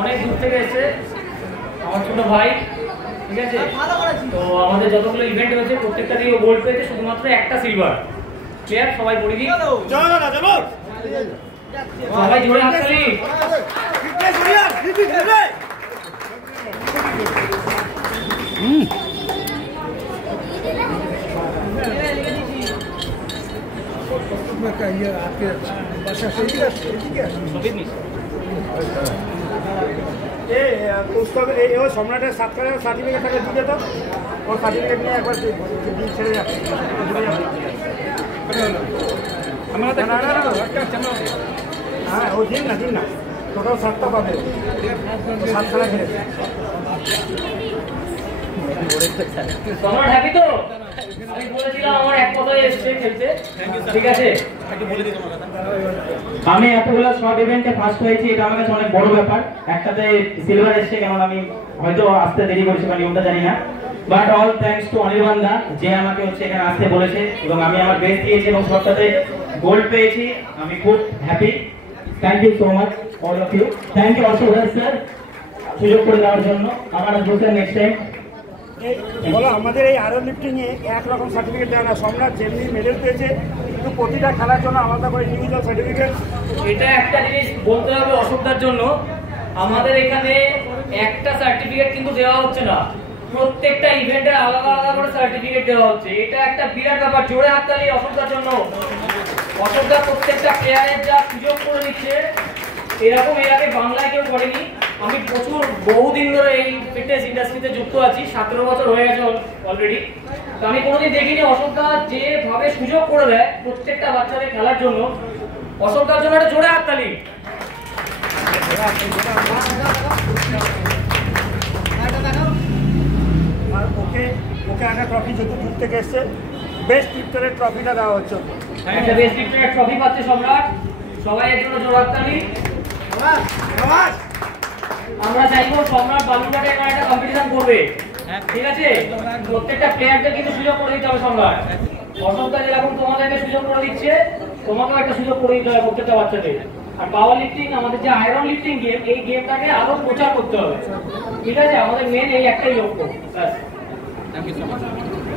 অনেক দূর থেকে এসছে আমার ছোট ভাই, ঠিক আছে। তো আমাদের যতগুলো ইভেন্ট হয়েছে প্রত্যেকটা দিয়ে গোল্ড পেয়েছে, শুধুমাত্র একটা সিলভার। ক্লিয়ার? সবাই বলি দিই, সবাই জোরে হাততালি। সম্রাটের সার্টিফিকেট থাকে দিতে, তো ওর সার্টিফিকেট নিয়ে একবার ছেড়ে যাচ্ছে। হ্যাঁ, ও দিন না টোটাল 7টা পাবে, 7 খেলা খেলেছে। সম্রাট হ্যাপি তো? আমি বলেছিলাম আমার এক কথাই এসছে খেলতে, ঠিক আছে। আমি এতগুলো শর্ট ইভেন্টে ফার্স্ট হয়েছি, এটা আমার কাছে অনেক বড় ব্যাপার। একটাতে সিলভার এসছে, কেমন আমি হয়তো আসতে দেরি করেছি বা নিয়মটা জানি না, but all thanks to Anirban da, যে আমাকে হচ্ছে এখানে আসতে বলেছে এবং আমি আমার বেস্ট দিয়েছি এবং সবটাতে গোল্ড পেয়েছি। আমি খুব happy. Thank you so much all of you. Thank you also sir সুযোগ করে দেওয়ার জন্য। আমার বলছেন নেক্সট টাইম বলো, আমাদের এই আয়রন লিফটিং এ একরকম সার্টিফিকেট দেওয়া না। সম্রাট যেমনি মেডেল পেয়েছে, কিন্তু প্রতিটা খেলার জন্য আলাদা করে ইন্ডিভিজুয়াল সার্টিফিকেট। এটা একটা জিনিস বলতে হবে অসুবিধার জন্য, আমাদের এখানে একটা সার্টিফিকেট কিন্তু দেওয়া হচ্ছে না, প্রত্যেকটা ইভেন্টের আলাদা আলাদা করে সার্টিফিকেট দেওয়া হচ্ছে। এটা একটা বিরাট ব্যাপার। জোরে হাততালি অসুবিধার জন্য। অসুবিধা প্রত্যেকটা প্লেয়ারের যা সুযোগ করে দিচ্ছে, এরকম এর আগে বাংলায় কেউ করেনি। আমি বহুদিন ধরে এই ফিটনেস ইন্ডাস্ট্রিতে যুক্ত আছি, 17 বছর হয়ে গেছে অলরেডি। তো আমি কোনোদিন দেখিনি অশোকদা যেভাবে সুযোগ করে দেয় প্রত্যেকটা বাচ্চাদের খেলার জন্য। অশোকদার জন্য একটা জোরে হাততালি। আর ওকে একটা ট্রফি যত দূর থেকে এসছে, বেস্ট লিফটারের ট্রফিটা দেওয়া হচ্ছে। একটা বেস্ট লিফটারের ট্রফি পাচ্ছে সম্রাট। সবাই এর জন্য জোরে হাততালি। আমরা চাইবো সম্রাট বালুরঘাটে একটা কম্পিটিশন করবে, ঠিক আছে। প্রত্যেকটা প্লেয়ারদের কিন্তু সুযোগ করে দিতে হবে সম্রাট। অশোকদা যেরকম তোমাদেরকে সুযোগ করে দিচ্ছে, তোমাকেও একটা সুযোগ করে দিতে হবে প্রত্যেকটা বাচ্চাদের। আর পাওয়ার লিফটিং, আমাদের যে আয়রন লিফটিং গেম, এই গেমটাকে আরো প্রচার করতে হবে, ঠিক আছে। আমাদের মেন এই একটাই লক্ষ্য। Thank you so much.